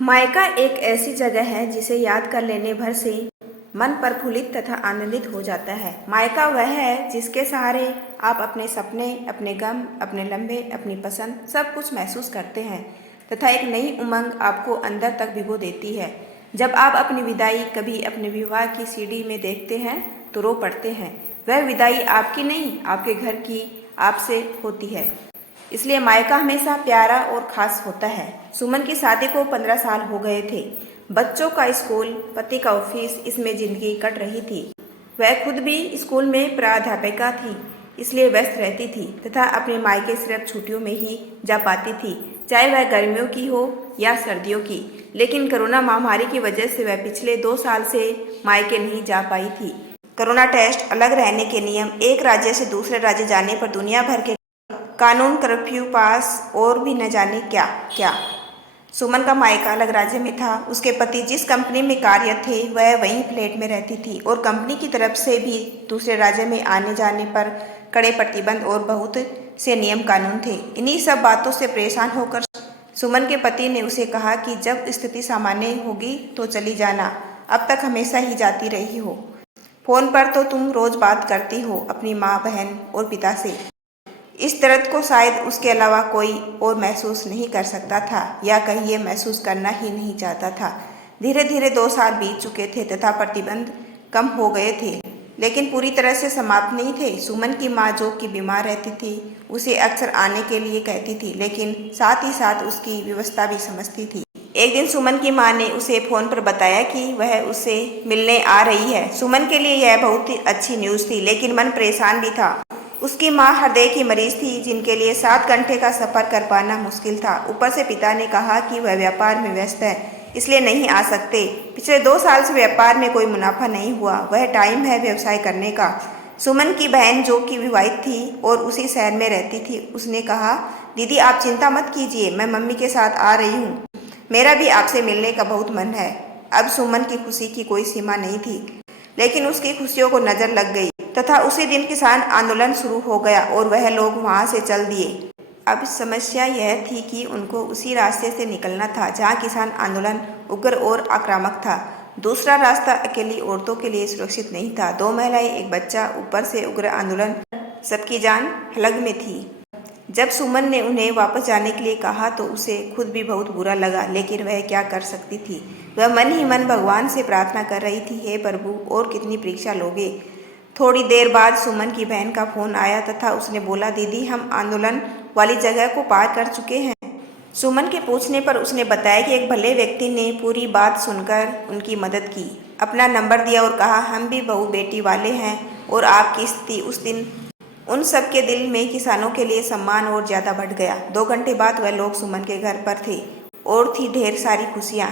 मायका एक ऐसी जगह है जिसे याद कर लेने भर से मन प्रफुल्लित तथा आनंदित हो जाता है। मायका वह है जिसके सहारे आप अपने सपने, अपने गम, अपने लम्हे, अपनी पसंद सब कुछ महसूस करते हैं तथा एक नई उमंग आपको अंदर तक भिगो देती है। जब आप अपनी विदाई कभी अपने विवाह की सीढ़ी में देखते हैं तो रो पड़ते हैं। वह विदाई आपकी नहीं, आपके घर की आपसे होती है। इसलिए मायका हमेशा प्यारा और ख़ास होता है। सुमन की शादी को 15 साल हो गए थे। बच्चों का स्कूल, पति का ऑफिस, इसमें जिंदगी कट रही थी। वह खुद भी स्कूल में प्राध्यापिका थी, इसलिए व्यस्त रहती थी तथा अपने मायके सिर्फ छुट्टियों में ही जा पाती थी, चाहे वह गर्मियों की हो या सर्दियों की। लेकिन कोरोना महामारी की वजह से वह पिछले 2 साल से मायके नहीं जा पाई थी। कोरोना टेस्ट, अलग रहने के नियम, एक राज्य से दूसरे राज्य जाने पर दुनिया भर के कानून, कर्फ्यू पास और भी न जाने क्या क्या। सुमन का मायका अलग राज्य में था। उसके पति जिस कंपनी में कार्यरत थे वह वहीं फ्लैट में रहती थी और कंपनी की तरफ से भी दूसरे राज्य में आने जाने पर कड़े प्रतिबंध और बहुत से नियम कानून थे। इन्हीं सब बातों से परेशान होकर सुमन के पति ने उसे कहा कि जब स्थिति सामान्य होगी तो चली जाना, अब तक हमेशा ही जाती रही हो। फोन पर तो तुम रोज बात करती हो अपनी माँ, बहन और पिता से। इस दर्द को शायद उसके अलावा कोई और महसूस नहीं कर सकता था, या कहिए महसूस करना ही नहीं चाहता था। धीरे धीरे 2 साल बीत चुके थे तथा प्रतिबंध कम हो गए थे, लेकिन पूरी तरह से समाप्त नहीं थे। सुमन की माँ, जो कि बीमार रहती थी, उसे अक्सर आने के लिए कहती थी, लेकिन साथ ही साथ उसकी व्यवस्था भी समझती थी। एक दिन सुमन की माँ ने उसे फ़ोन पर बताया कि वह उससे मिलने आ रही है। सुमन के लिए यह बहुत ही अच्छी न्यूज़ थी, लेकिन मन परेशान भी था। उसकी माँ हृदय की मरीज थी, जिनके लिए 7 घंटे का सफ़र कर पाना मुश्किल था। ऊपर से पिता ने कहा कि वह व्यापार में व्यस्त है, इसलिए नहीं आ सकते। पिछले 2 साल से व्यापार में कोई मुनाफा नहीं हुआ, वह टाइम है व्यवसाय करने का। सुमन की बहन, जो कि विवाहित थी और उसी शहर में रहती थी, उसने कहा, दीदी आप चिंता मत कीजिए, मैं मम्मी के साथ आ रही हूँ। मेरा भी आपसे मिलने का बहुत मन है। अब सुमन की खुशी की कोई सीमा नहीं थी, लेकिन उसकी खुशियों को नज़र लग गई तथा उसी दिन किसान आंदोलन शुरू हो गया और वह लोग वहां से चल दिए। अब समस्या यह थी कि उनको उसी रास्ते से निकलना था जहां किसान आंदोलन उग्र और आक्रामक था। दूसरा रास्ता अकेली औरतों के लिए सुरक्षित नहीं था। 2 महिलाएं, एक बच्चा, ऊपर से उग्र आंदोलन, सबकी जान हलग में थी। जब सुमन ने उन्हें वापस जाने के लिए कहा तो उसे खुद भी बहुत बुरा लगा, लेकिन वह क्या कर सकती थी। वह मन ही मन भगवान से प्रार्थना कर रही थी, हे प्रभु, और कितनी परीक्षा लोगे। थोड़ी देर बाद सुमन की बहन का फोन आया तथा उसने बोला, दीदी हम आंदोलन वाली जगह को पार कर चुके हैं। सुमन के पूछने पर उसने बताया कि एक भले व्यक्ति ने पूरी बात सुनकर उनकी मदद की, अपना नंबर दिया और कहा, हम भी बहू बेटी वाले हैं और आपकी स्थिति। उस दिन उन सब के दिल में किसानों के लिए सम्मान और ज़्यादा बढ़ गया। 2 घंटे बाद वह लोग सुमन के घर पर थे और थी ढेर सारी खुशियाँ।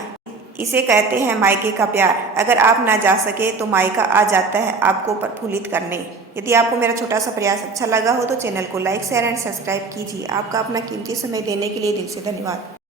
इसे कहते हैं मायके का प्यार। अगर आप ना जा सके तो मायका आ जाता है आपको प्रफुल्लित करने। यदि आपको मेरा छोटा सा प्रयास अच्छा लगा हो तो चैनल को लाइक, शेयर एंड सब्सक्राइब कीजिए। आपका अपना कीमती समय देने के लिए दिल से धन्यवाद।